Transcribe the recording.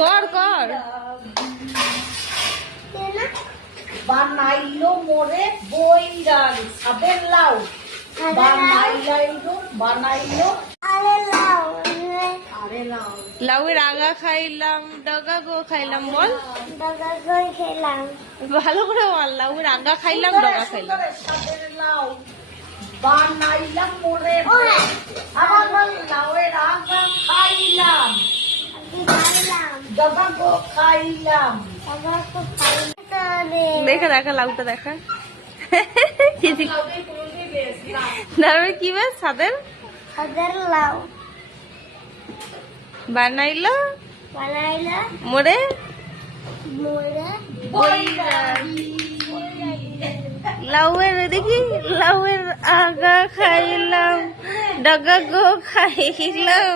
কর কর। বানাইলো মোরে বইরাল সাদের লাউ বানাইলো আরে লাউ লাউয়ের আগা খাইলাম, ডগা গো খাইলাম। বল খেলাম। ভালো করে বল। লাউয়ের আগা খাইলাম, ডগা খাইলাম। সাদের লাউ বানাইলাম মোরে আবার বল লাউয়ের আগা খাইলাম ডগা গো খাইলাম। দেখা দেখা লাউটা দেখা। কি বেশ সাদের লাউ বানাইলো বানাইলা মোরে লাউয়ের দেখি লাউয়ের আগা খাইলাম, ডগা গো খাইলাম।